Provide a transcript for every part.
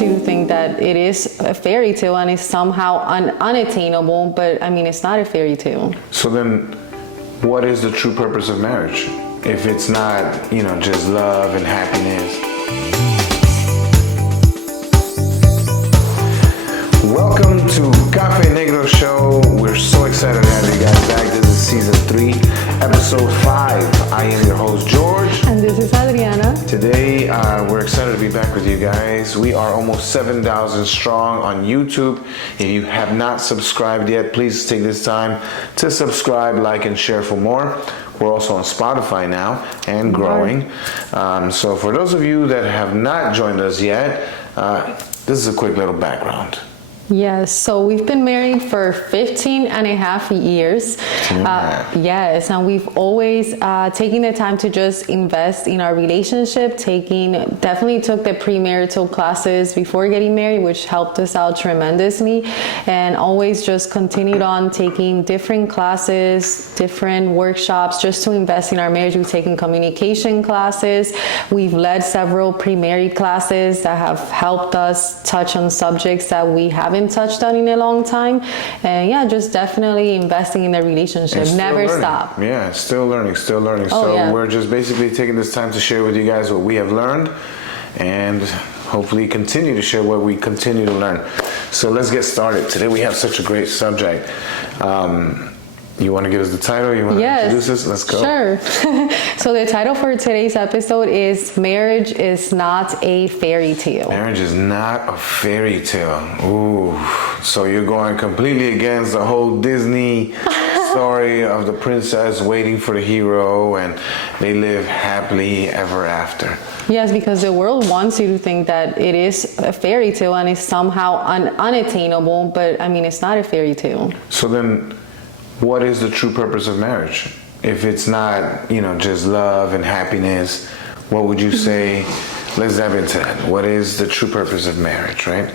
wants you to think that it is a fairy tale and it's somehow unattainable, but I mean, it's not a fairy tale. So then, what is the true purpose of marriage? If it's not, just love and happiness. Welcome to Café, Negro show. We're so excited to have you guys back. This is season 3, episode 5. I am your host, George. And this is Adriana. Today, we're excited to be back with you guys. We are almost 7,000 strong on YouTube. If you have not subscribed yet, please take this time to subscribe, like, and share for more. We're also on Spotify now and growing. So for those of you that have not joined us yet, this is a quick little background. Yes, so we've been married for 15 and a half years. Yes, and we've always taken the time to just invest in our relationship, definitely took the premarital classes before getting married, which helped us out tremendously, and always just continued on taking different classes, different workshops, just to invest in our marriage. We've taken communication classes. We've led several pre-married classes that have helped us touch on subjects that we haven't touched on in a long time. And yeah, just definitely investing in the relationship. Never stop. Yeah, still learning. We're just basically taking this time to share with you guys what we have learned and hopefully continue to share what we continue to learn. So let's get started. Today we have such a great subject. You want to give us the title? You want to introduce us? Let's go. Sure. So the title for today's episode is Marriage is Not a Fairy Tale. Marriage is not a fairy tale. Ooh. So you're going completely against the whole Disney story of the princess waiting for the hero and they live happily ever after. Yes, because the world wants you to think that it is a fairy tale and it's somehow unattainable, but I mean, it's not a fairy tale. So then, what is the true purpose of marriage? If it's not, just love and happiness, what would you say? Let's dive into that. What is the true purpose of marriage, right?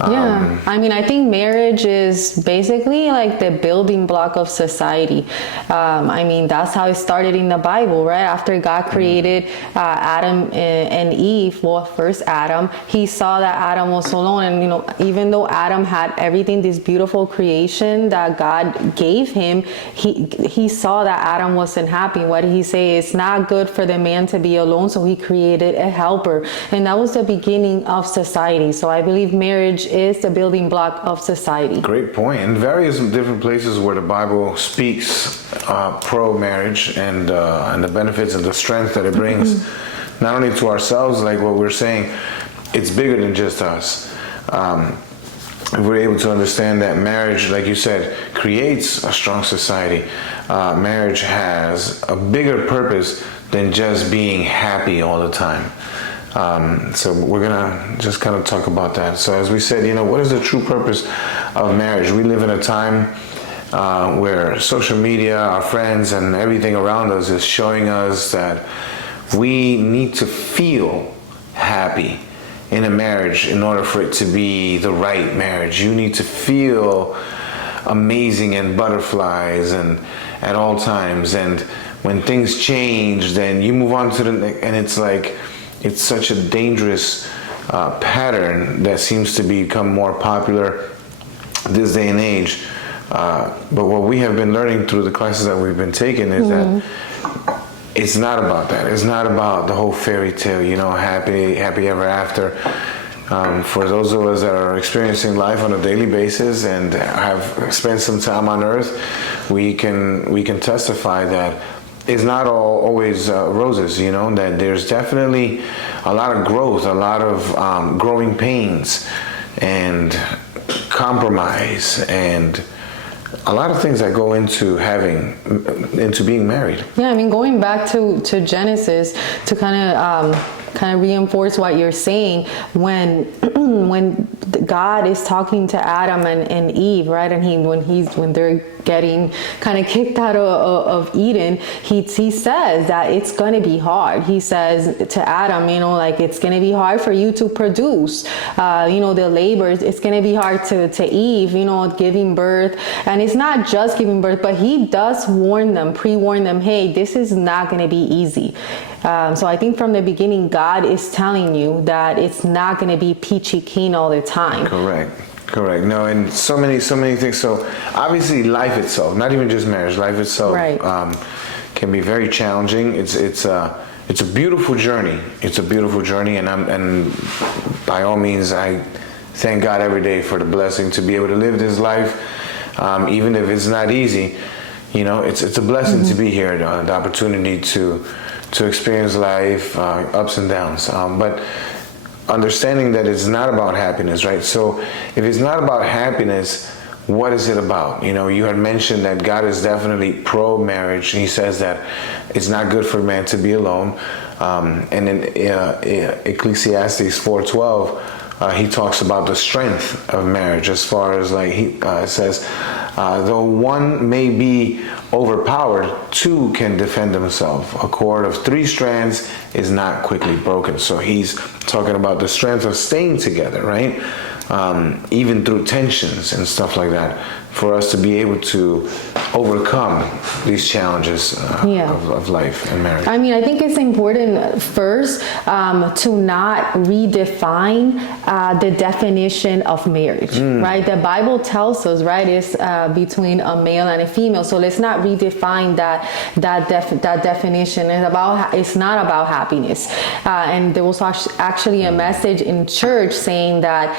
I think marriage is basically like the building block of society. That's how it started in the Bible, right? After God created Adam and Eve, well, first Adam, he saw that Adam was alone. And, even though Adam had everything, this beautiful creation that God gave him, he saw that Adam wasn't happy. What did he say? It's not good for the man to be alone, so he created a helper. And that was the beginning of society. So I believe marriage is the building block of society. Great point. In various different places where the Bible speaks pro-marriage and the benefits and the strength that it brings, not only to ourselves, like what we're saying, it's bigger than just us. We're able to understand that marriage, like you said, creates a strong society. Marriage has a bigger purpose than just being happy all the time. So we're gonna just kind of talk about that. So as we said, what is the true purpose of marriage? We live in a time where social media, our friends, and everything around us is showing us that we need to feel happy in a marriage in order for it to be the right marriage. You need to feel amazing and butterflies and at all times. And when things change, then you move on to the next, and it's like, it's such a dangerous pattern that seems to become more popular this day and age. But what we have been learning through the classes that we've been taking is that it's not about that. It's not about the whole fairy tale, happy ever after. For those of us that are experiencing life on a daily basis and have spent some time on earth, we can testify that it's not always roses, that there's definitely a lot of growth, a lot of growing pains and compromise and a lot of things that go into being married. Yeah, going back to Genesis to kind of reinforce what you're saying, when God is talking to Adam and Eve, right? And when they're getting kind of kicked out of Eden, he says that it's going to be hard. He says to Adam, it's going to be hard for you to produce, the labor. It's going to be hard to Eve, giving birth. And it's not just giving birth, but he does pre-warn them, hey, this is not going to be easy. So I think from the beginning, God is telling you that it's not going to be peachy keen all the time. Correct. No, and so many things. So obviously, life itself, not even just marriage, life itself, can be very challenging. It's a beautiful journey. It's a beautiful journey, and by all means, I thank God every day for the blessing to be able to live this life, even if it's not easy. You know, it's a blessing to be here, the opportunity to experience life, ups and downs. But understanding that it's not about happiness, right? So if it's not about happiness, what is it about? You know, you had mentioned that God is definitely pro-marriage. He says that it's not good for man to be alone. And in Ecclesiastes 4:12, he talks about the strength of marriage, as far as like he says, though one may be overpowered, two can defend themselves. A cord of 3 strands is not quickly broken. So he's talking about the strength of staying together, right? Even through tensions and stuff like that, for us to be able to overcome these challenges of life and marriage. I mean, I think it's important first to not redefine the definition of marriage, right? The Bible tells us, right, it's between a male and a female. So let's not redefine that definition. It's not about happiness. And there was actually a message in church saying that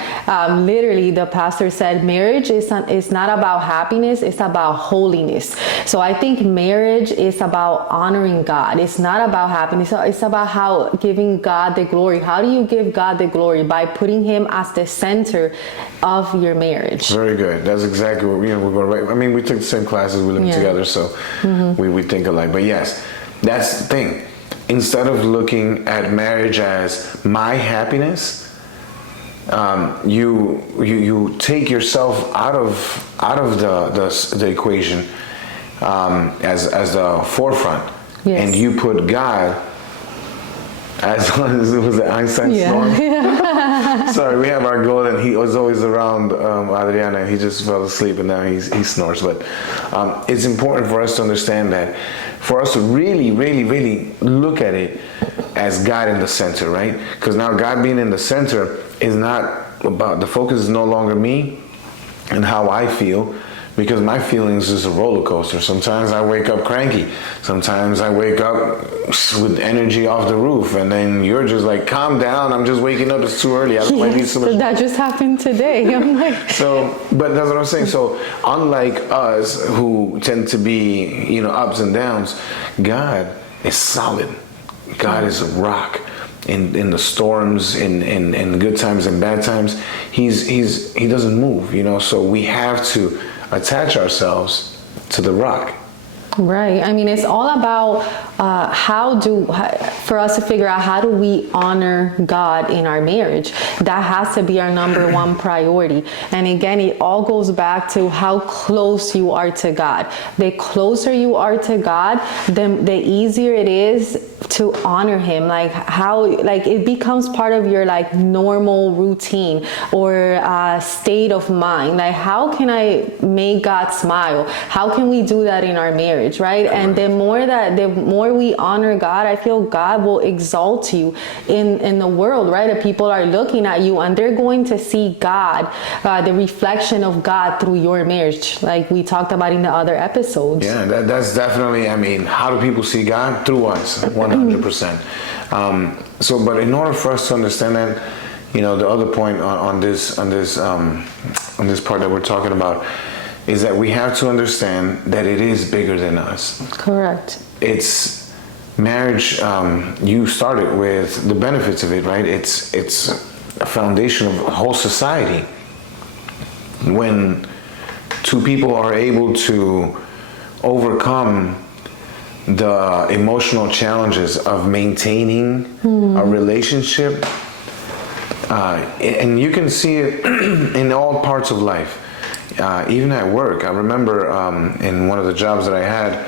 literally the pastor said marriage is not about happiness, it's about holiness. So I think marriage is about honoring God. It's not about happiness. It's about how giving God the glory. How do you give God the glory? By putting him as the center of your marriage. Very good. That's exactly what we're going to. I mean, we took the same classes, we lived together, so we think alike. But yes, that's the thing. Instead of looking at marriage as my happiness, you take yourself out of the equation as the forefront, and you put God as was it Einstein's norm? Sorry, we have our goal, and he was always around Adriana. He just fell asleep, and now he snores. But it's important for us to understand that, for us to really, really, really look at it as God in the center, right? Because now God being in the center is not about, the focus is no longer me and how I feel, because my feelings is a roller coaster. Sometimes I wake up cranky. Sometimes I wake up with energy off the roof, and then you're just like, calm down, I'm just waking up, it's too early. I need so much. That just happened today. I'm like, so, but that's what I'm saying. So unlike us who tend to be, ups and downs, God is solid. God is a rock. In the storms, in good times and bad times, he doesn't move, so we have to attach ourselves to the rock. Right. I mean, it's all about for us to figure out how do we honor God in our marriage. That has to be our number one priority. And again, it all goes back to how close you are to God. The closer you are to God, the easier it is to honor him. Like it becomes part of your normal routine or state of mind. Like, how can I make God smile? How can we do that in our marriage, right? And the more we honor God, I feel God will exalt you in the world, right? And people are looking at you and they're going to see God, the reflection of God through your marriage, like we talked about in the other episodes. Yeah, that's definitely, how do people see God? Through us, 100%. But in order for us to understand that, the other point on this part that we're talking about is that we have to understand that it is bigger than us. Correct. It's marriage. You started with the benefits of it, right? It's a foundation of a whole society. When two people are able to overcome the emotional challenges of maintaining a relationship, and you can see it in all parts of life, even at work. I remember in one of the jobs that I had,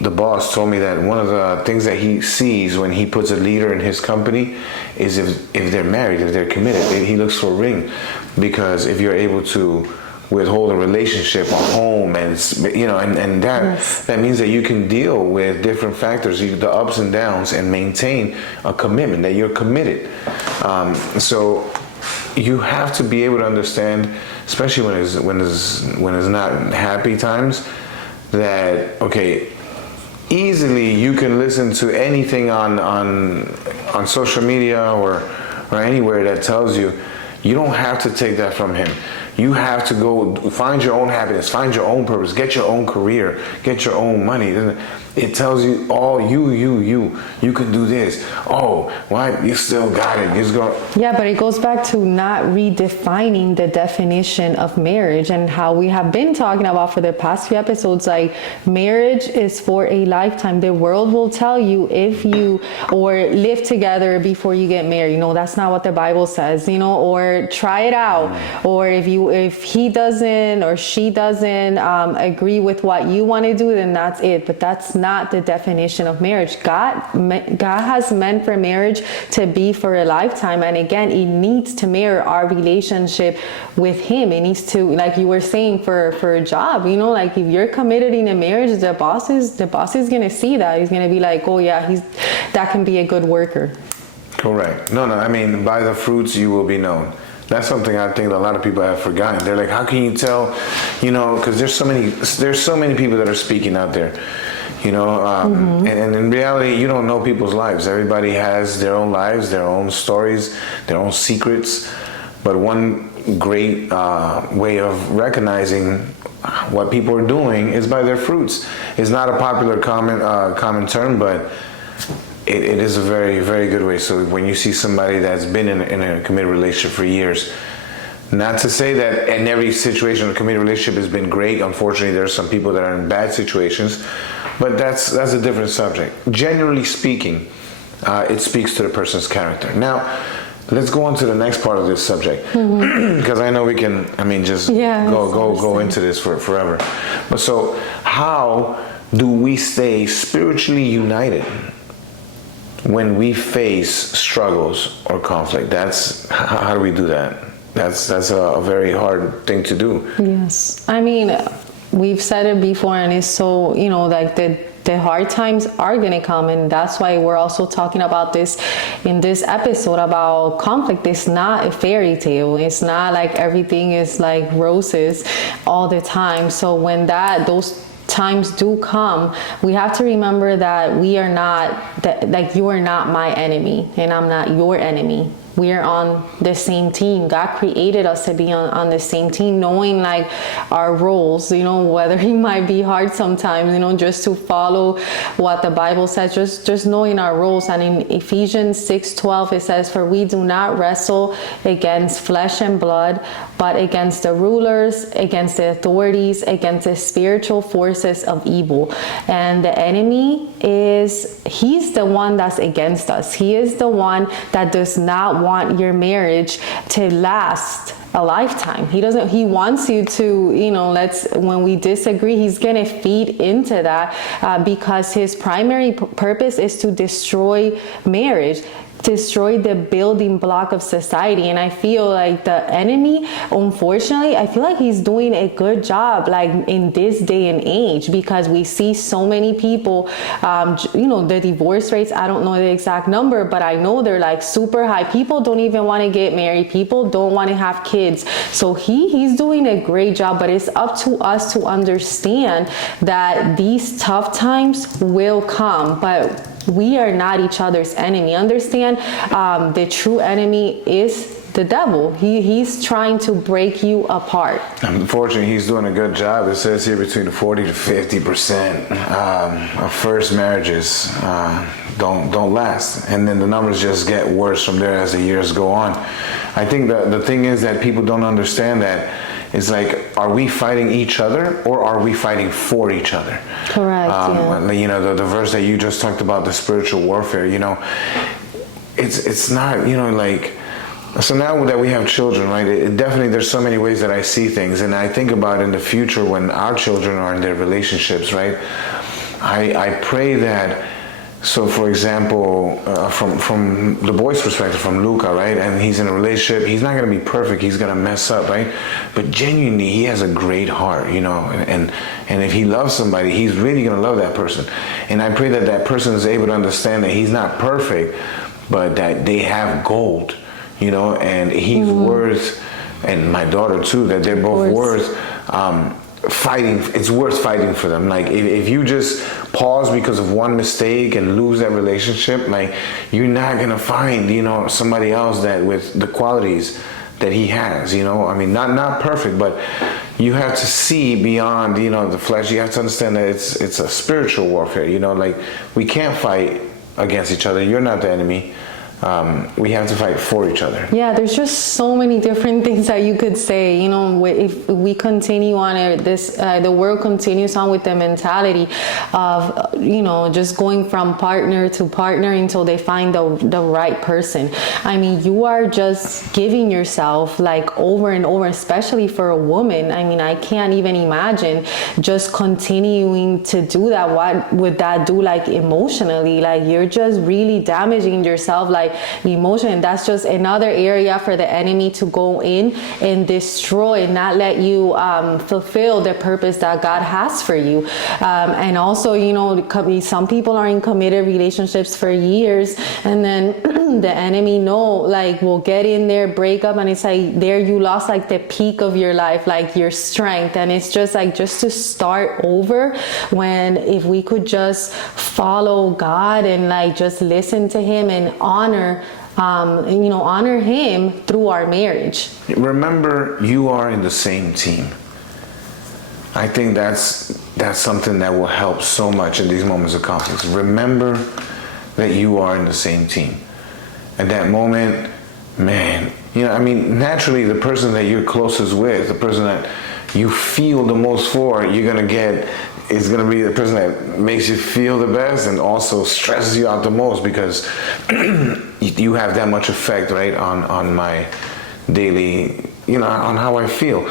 the boss told me that one of the things that he sees when he puts a leader in his company is if they're married, if they're committed. He looks for a ring, because if you're able to withhold a relationship, a home, and that means that you can deal with different factors, the ups and downs, and maintain a commitment, that you're committed. So you have to be able to understand, especially when it's not happy times, that okay, easily you can listen to anything on social media or anywhere that tells you don't have to take that from him. You have to go find your own happiness, find your own purpose, get your own career, get your own money. It tells you, oh, you can do this. Oh, why? You still got it. Just go. Yeah, but it goes back to not redefining the definition of marriage, and how we have been talking about for the past few episodes, like marriage is for a lifetime. The world will tell you if you or live together before you get married. No, that's not what the Bible says, or try it out. Or if he doesn't or she doesn't agree with what you want to do, then that's it. But that's not the definition of marriage. God has meant for marriage to be for a lifetime, and again, it needs to mirror our relationship with him. It needs to, like you were saying, for a job, like if you're committed in a marriage, the boss is gonna see that. He's gonna be like, oh yeah, that can be a good worker. Correct. No, I mean, by the fruits you will be known. That's something I think a lot of people have forgotten. They're like, how can you tell? Because there's so many people that are speaking out there. And in reality, you don't know people's lives. Everybody has their own lives, their own stories, their own secrets. But one great way of recognizing what people are doing is by their fruits. It's not a popular common term, but it is a very, very good way. So when you see somebody that's been in a committed relationship for years, not to say that in every situation a committed relationship has been great. Unfortunately, there are some people that are in bad situations, but that's a different subject. Generally speaking, it speaks to the person's character. Now, let's go on to the next part of this subject, because I know we can. Go into this for forever. But so, how do we stay spiritually united when we face struggles or conflict? How do we do that? That's a very hard thing to do. Yes. I mean, we've said it before, and it's so, like the hard times are going to come, and that's why we're also talking about this in this episode about conflict. It's not a fairy tale. It's not like everything is like roses all the time. So when those times do come, we have to remember that we are not, like you are not my enemy and I'm not your enemy. We are on the same team. God created us to be on the same team, knowing like our roles, whether it might be hard sometimes, just to follow what the Bible says, just knowing our roles. And in Ephesians 6:12, it says, for we do not wrestle against flesh and blood, but against the rulers, against the authorities, against the spiritual forces of evil. And the enemy he's the one that's against us. He is the one that does not want your marriage to last a lifetime. He wants you to, when we disagree, he's going to feed into that because his primary purpose is to destroy marriage, destroy the building block of society. And I feel like the enemy, unfortunately, I feel like he's doing a good job like in this day and age, because we see so many people, the divorce rates, I don't know the exact number, but I know they're like super high. People don't even want to get married. People don't want to have kids. So he's doing a great job, but it's up to us to understand that these tough times will come, but we are not each other's enemy. Understand, the true enemy is the devil. He's trying to break you apart. Unfortunately, he's doing a good job. It says here between 40 to 50% of first marriages don't last, and then the numbers just get worse from there as the years go on. I think the thing is that people don't understand that. It's like, are we fighting each other or are we fighting for each other? Correct. The verse that you just talked about, the spiritual warfare, it's not, so now that we have children, right, definitely there's so many ways that I see things, and I think about in the future when our children are in their relationships, right, I pray that So, for example, from the boy's perspective, from Luca, right, and he's in a relationship, he's not going to be perfect, he's going to mess up, right, but genuinely, he has a great heart, you know, and if he loves somebody, he's really going to love that person. And I pray that that person is able to understand that he's not perfect, but that they have gold, you know, and he's worth, and my daughter too, that they're both worth fighting. It's worth fighting for them. Like if you just pause because of one mistake and lose that relationship, like you're not gonna find, you know, somebody else that with the qualities that he has, you know. I mean, not perfect, but you have to see beyond, you know, the flesh. You have to understand that it's a spiritual warfare, you know. Like we can't fight against each other. You're not the enemy. We have to fight for each other. Yeah, there's just so many different things that you could say. You know, if we continue on the world continues on with the mentality of, you know, just going from partner to partner until they find the right person. I mean, you are just giving yourself like over and over, especially for a woman. I mean, I can't even imagine just continuing to do that. What would that do, like, emotionally? Like, you're just really damaging yourself, like, emotion. And that's just another area for the enemy to go in and destroy, not let you fulfill the purpose that God has for you. And also, you know, some people are in committed relationships for years, and then the enemy will get in there, break up, and it's like there you lost like the peak of your life, like your strength. And it's just like, just to start over, when if we could just follow God and like just listen to him and honor him through our marriage. Remember, you are in the same team. I think that's something that will help so much in these moments of conflict. Remember that you are in the same team. At that moment, man, you know, I mean, naturally, the person that you're closest with, the person that you feel the most for, you're gonna get is going to be the person that makes you feel the best and also stresses you out the most, because you have that much effect, right, on my daily, you know, on how I feel.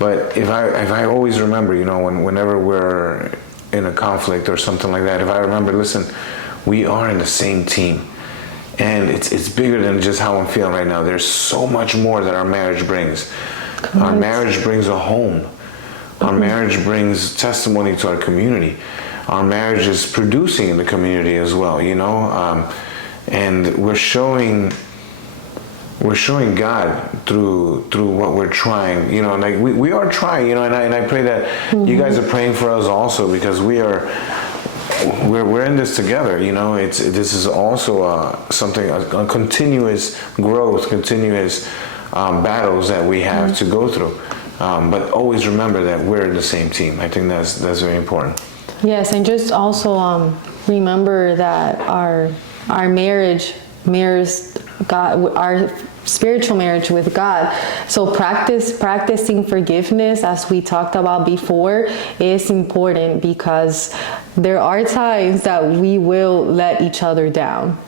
But if I always remember, you know, whenever we're in a conflict or something like that, if I remember, listen, we are in the same team, and it's bigger than just how I'm feeling right now. There's so much more that our marriage brings. Our marriage brings a home. Our marriage brings testimony to our community. Our marriage is producing in the community as well, you know, and we're showing God through what we're trying, you know, like we are trying, you know, and I pray that you guys are praying for us also, because we're in this together, you know. This is also a continuous growth, continuous battles that we have to go through. But always remember that we're in the same team. I think that's very important. Yes, and just also remember that our marriage mirrors God, our spiritual marriage with God. So practicing forgiveness, as we talked about before, is important, because there are times that we will let each other down,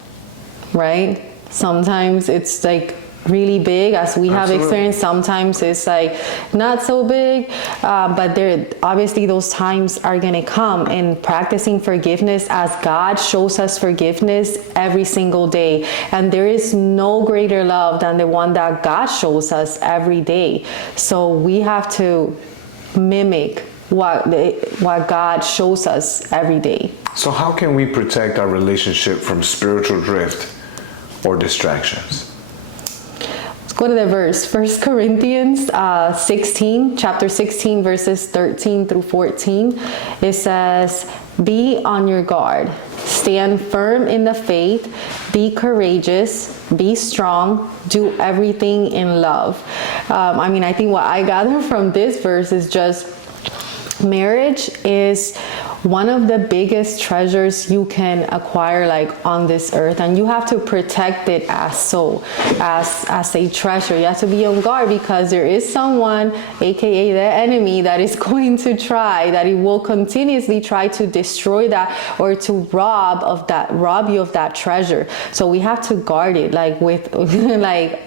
right? Sometimes it's like really big, as we have experienced. Sometimes it's like not so big, but there obviously those times are gonna come. And practicing forgiveness as God shows us forgiveness every single day, and there is no greater love than the one that God shows us every day. So we have to mimic what God shows us every day. So how can we protect our relationship from spiritual drift or distractions? Go to the verse, 1 Corinthians 16, chapter 16, verses 13 through 14. It says, "Be on your guard, stand firm in the faith, be courageous, be strong, do everything in love." I think what I gather from this verse is just marriage is one of the biggest treasures you can acquire, like, on this earth, and you have to protect it as a treasure. You have to be on guard, because there is someone, aka the enemy, that is going to try, that it will continuously try to destroy that, or to rob you of that treasure. So we have to guard it, like, with like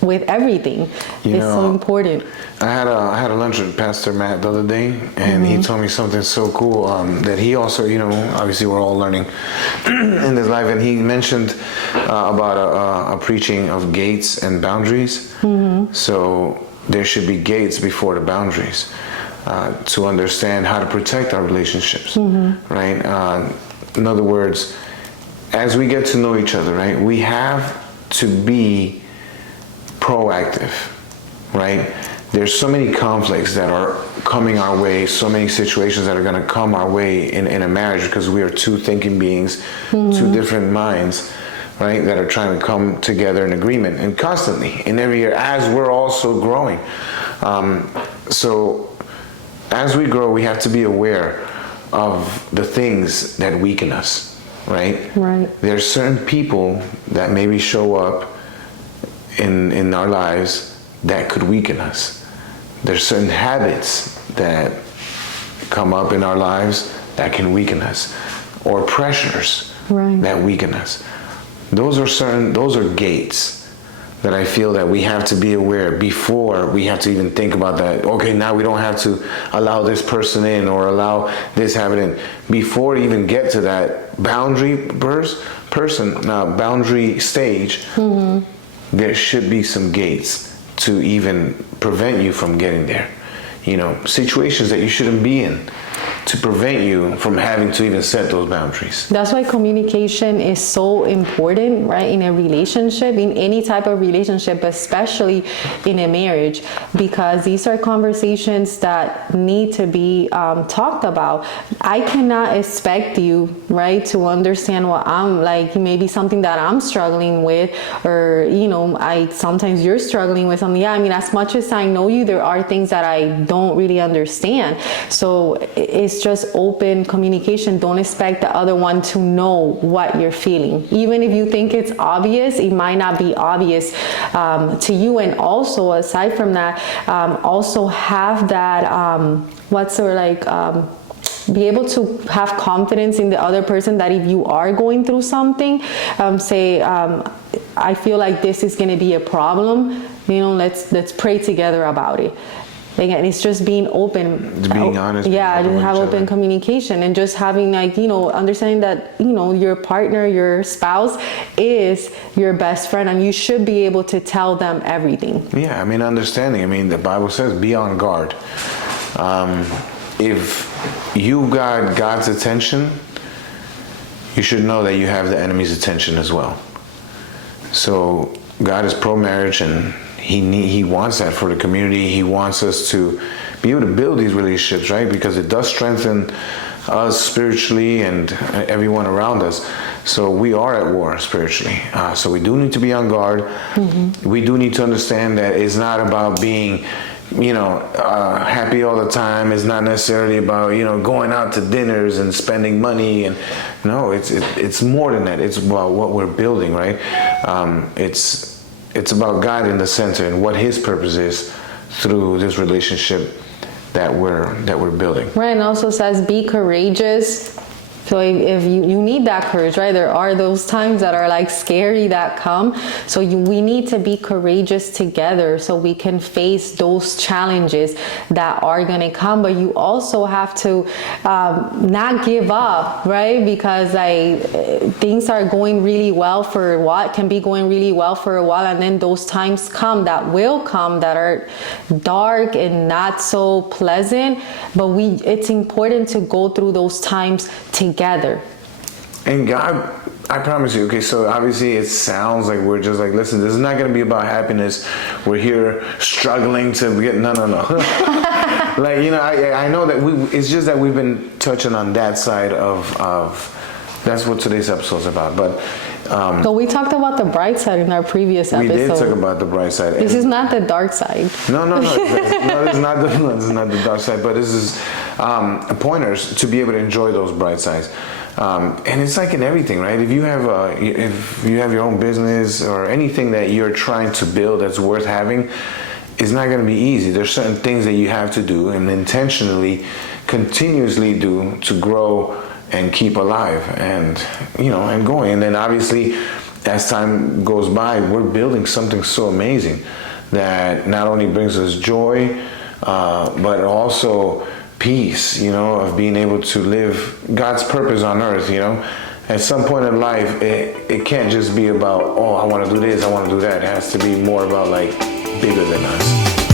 with everything. It's so important. I had a lunch with Pastor Matt the other day, and he told me something so cool that he also, obviously we're all learning in this life, and he mentioned about a preaching of gates and boundaries. So there should be gates before the boundaries to understand how to protect our relationships, right? In other words, as we get to know each other, right, we have to be proactive, right? There's so many conflicts that are coming our way, so many situations that are going to come our way in a marriage because we are two thinking beings, two different minds, right, that are trying to come together in agreement and constantly in every year as we're also growing. So as we grow, we have to be aware of the things that weaken us, right? Right. There's certain people that maybe show up in our lives that could weaken us. There's certain habits that come up in our lives that can weaken us, or pressures that weaken us. Those are gates that I feel that we have to be aware before we have to even think about that. Okay, now we don't have to allow this person in or allow this habit in. Before we even get to that boundary boundary stage, there should be some gates to even prevent you from getting there. Situations that you shouldn't be in to prevent you from having to even set those boundaries. That's why communication is so important, right? In a relationship, in any type of relationship, especially in a marriage, because these are conversations that need to be talked about. I cannot expect you, right, to understand what I'm like, maybe something that I'm struggling with, or, sometimes you're struggling with something. Yeah, I mean, as much as I know you, there are things that I don't really understand. So it's just open communication. Don't expect the other one to know what you're feeling. Even if you think it's obvious, it might not be obvious to you. And also, aside from that, also have that, be able to have confidence in the other person that if you are going through something, I feel like this is going to be a problem. Let's pray together about it. Again, it's just being open. It's being honest. Yeah, just have open communication and just having understanding that, your partner, your spouse is your best friend and you should be able to tell them everything. Yeah, understanding. The Bible says be on guard. If you got God's attention, you should know that you have the enemy's attention as well. So God is pro-marriage, and He wants that for the community. He wants us to be able to build these relationships, right? Because it does strengthen us spiritually and everyone around us. So we are at war spiritually. So we do need to be on guard. We do need to understand that it's not about being, happy all the time. It's not necessarily about, going out to dinners and spending money. And no, it's more than that. It's about what we're building, right? It's about God in the center and what His purpose is through this relationship that we're building. Right, and also says be courageous. So if you need that courage, right? There are those times that are like scary that come. So we need to be courageous together so we can face those challenges that are going to come. But you also have to not give up, right? Because things are going really well for a while, can be going really well for a while. And then those times come that will come that are dark and not so pleasant. But it's important to go through those times together. And God, I promise you, okay, so obviously it sounds like we're just like, listen, this is not going to be about happiness. We're here struggling to get, no. I know that it's just that we've been touching on that side of that's what today's episode is about. But so we talked about the bright side in our previous episode. We did talk about the bright side. This is not the dark side. No. This is not the dark side. But this is pointers to be able to enjoy those bright sides. And it's like in everything, right? If you have your own business or anything that you're trying to build that's worth having, it's not going to be easy. There's certain things that you have to do and intentionally, continuously do to grow and keep alive and and going. And then obviously as time goes by, we're building something so amazing that not only brings us joy, but also peace, of being able to live God's purpose on earth, At some point in life, it can't just be about, oh, I want to do this, I want to do that. It has to be more about like bigger than us.